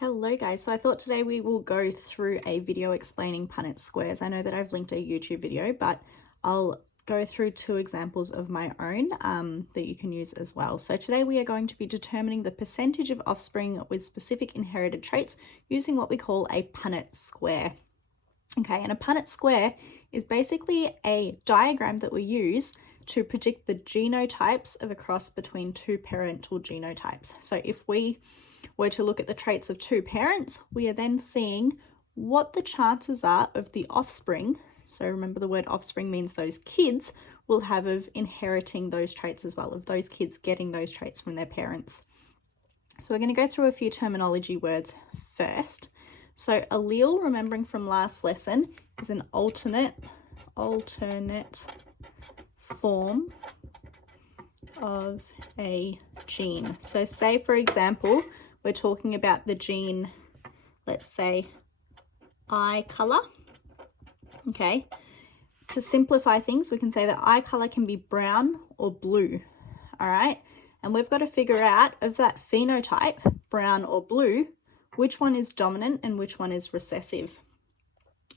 Hello guys, so I thought today we will go through a video explaining Punnett squares. I know that I've linked a YouTube video, but I'll go through two examples of my own that you can use as well. So today we are going to be determining the percentage of offspring with specific inherited traits using what we call a Punnett square. Okay, and a Punnett square is basically a diagram that we use to predict the genotypes of a cross between two parental genotypes. So if we were to look at the traits of two parents, we are then seeing what the chances are of the offspring. So remember, the word offspring means those kids will have of inheriting those traits as well, of those kids getting those traits from their parents. So we're going to go through a few terminology words first. So allele, remembering from last lesson, is an alternate form of a gene. So say, for example, we're talking about the gene, let's say, eye color. Okay, to simplify things, we can say that eye color can be brown or blue. All right, and we've got to figure out of that phenotype, brown or blue, which one is dominant and which one is recessive.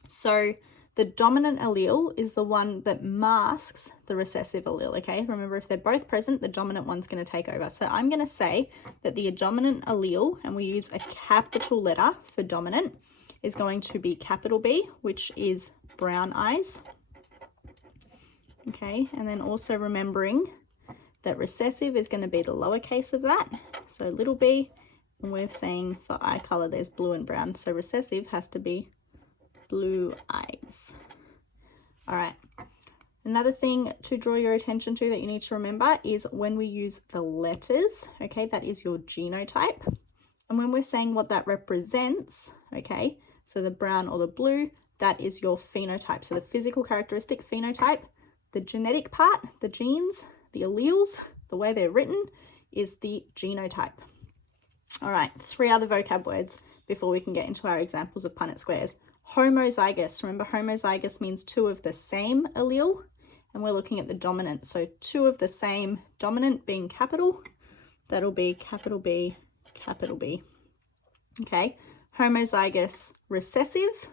So the dominant allele is the one that masks the recessive allele, okay? Remember, if they're both present, the dominant one's going to take over. So I'm going to say that the dominant allele, and we use a capital letter for dominant, is going to be capital B, which is brown eyes. Okay, and then also remembering that recessive is going to be the lowercase of that, so little b, and we're saying for eye color there's blue and brown, so recessive has to be blue eyes. All right, another thing to draw your attention to that you need to remember is when we use the letters, okay, that is your genotype. And when we're saying what that represents, okay, so the brown or the blue, that is your phenotype. So the physical characteristic phenotype, the genetic part, the genes, the alleles, the way they're written is the genotype. All right, three other vocab words before we can get into our examples of Punnett squares. Homozygous, remember homozygous means two of the same allele, and we're looking at the dominant. So two of the same, dominant being capital, that'll be capital B, capital B. Okay, homozygous recessive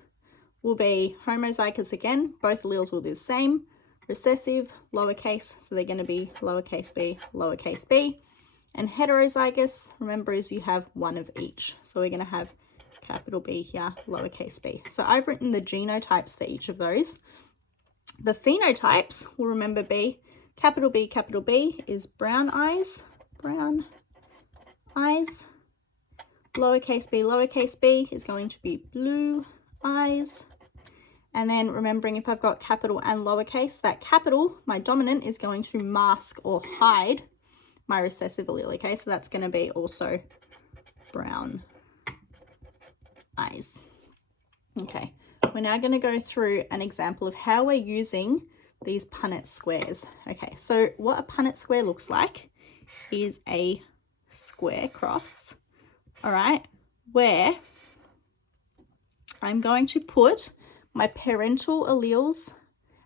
will be homozygous again, both alleles will be the same. Recessive, lowercase, so they're going to be lowercase b. And heterozygous, remember, is you have one of each. So we're going to have capital B here, lowercase b. So I've written the genotypes for each of those. The phenotypes will remember be capital B is brown eyes. Lowercase b is going to be blue eyes. And then remembering, if I've got capital and lowercase, that capital, my dominant, is going to mask or hide my recessive allele, okay? So that's going to be also brown eyes. Okay, we're now going to go through an example of how we're using these Punnett squares. Okay, so what a Punnett square looks like is a square cross, all right, where I'm going to put my parental alleles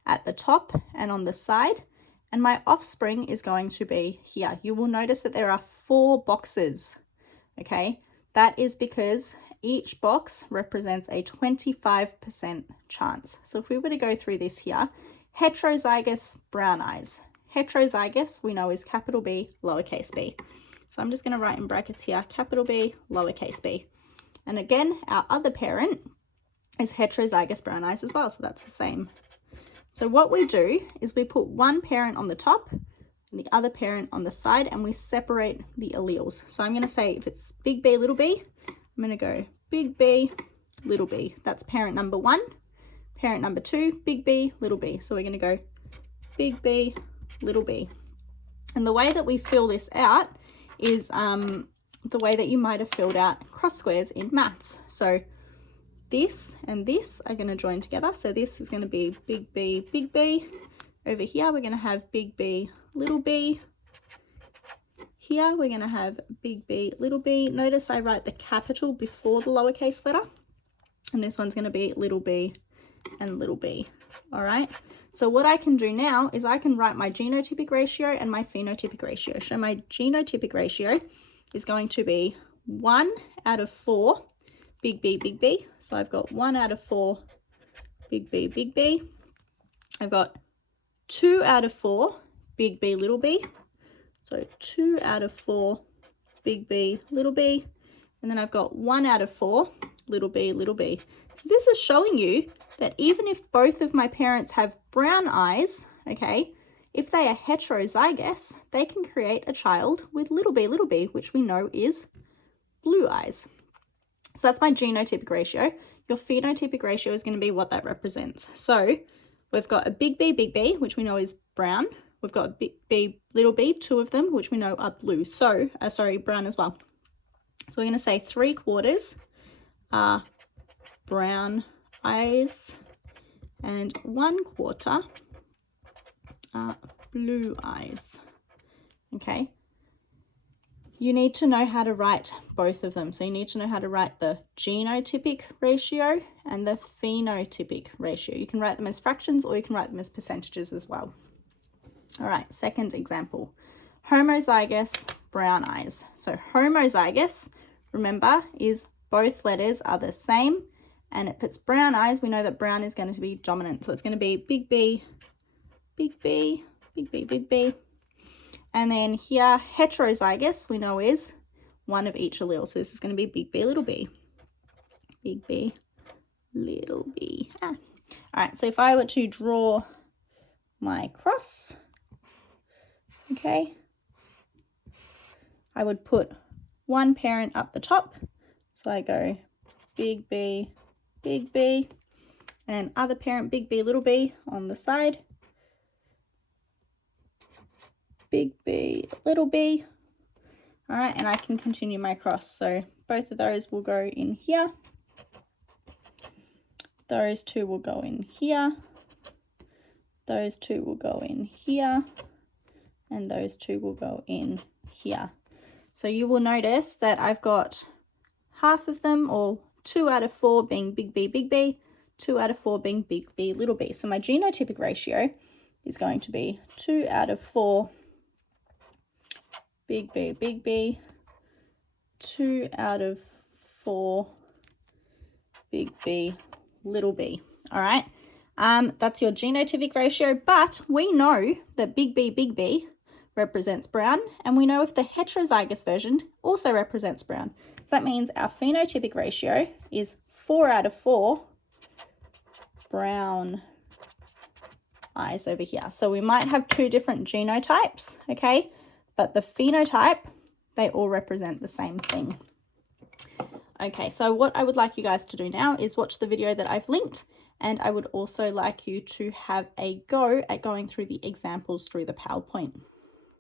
at the top and on the side, and my offspring is going to be here. You will notice that there are 4 boxes, okay? That is because each box represents a 25% chance. So if we were to go through this here, heterozygous brown eyes. Heterozygous we know is capital B, lowercase b. So I'm just going to write in brackets here, capital B, lowercase b. And again, our other parent is heterozygous brown eyes as well, so that's the same. So what we do is we put one parent on the top and the other parent on the side, and we separate the alleles. So I'm going to say if it's big B, little b, I'm going to go big B, little b. That's parent number 1. Parent number 2, big B, little b. So we're going to go big B, little b. And the way that we fill this out is the way that you might have filled out cross squares in maths. So this and this are going to join together. So this is going to be big B, big B. Over here, we're going to have big B, little b. Here, we're going to have big B, little b. Notice I write the capital before the lowercase letter. And this one's going to be little b and little b. All right. So what I can do now is I can write my genotypic ratio and my phenotypic ratio. So my genotypic ratio is going to be 1 out of 4 big B, big B. So I've got 1 out of 4 big B, big B. I've got 2 out of 4 big B, little b. So 2 out of 4 big B, little b. And then I've got 1 out of 4 little b, little b. So this is showing you that even if both of my parents have brown eyes, okay, if they are heterozygous, they can create a child with little b, which we know is blue eyes. So that's my genotypic ratio. Your phenotypic ratio is going to be what that represents. So we've got a big B, which we know is brown. We've got a big B, little b, 2 of them, which we know are blue. So, brown as well. So we're going to say 3/4 are brown eyes and 1/4 are blue eyes. Okay. You need to know how to write both of them. So you need to know how to write the genotypic ratio and the phenotypic ratio. You can write them as fractions or you can write them as percentages as well. All right, second example. Homozygous brown eyes. So homozygous, remember, is both letters are the same. And if it's brown eyes, we know that brown is going to be dominant. So it's going to be big B, big B, big B, big B. And then here, heterozygous, we know is one of each allele. So this is going to be big B, little b. Big B, little b. All right, so if I were to draw my cross, okay, I would put one parent up the top. So I go big B, and other parent, big B, little b on the side. Big B, little b. All right, and I can continue my cross. So both of those will go in here. Those two will go in here. Those two will go in here. And those two will go in here. So you will notice that I've got half of them, or 2 out of 4 being big B, 2 out of 4 being big B, little b. So my genotypic ratio is going to be 2 out of 4 big B, 2 out of 4 big B, little b. All right, that's your genotypic ratio, but we know that big B represents brown, and we know if the heterozygous version also represents brown. So that means our phenotypic ratio is 4 out of 4 brown eyes over here. So we might have 2 different genotypes, okay? But the phenotype, they all represent the same thing. Okay, so what I would like you guys to do now is watch the video that I've linked, and I would also like you to have a go at going through the examples through the PowerPoint.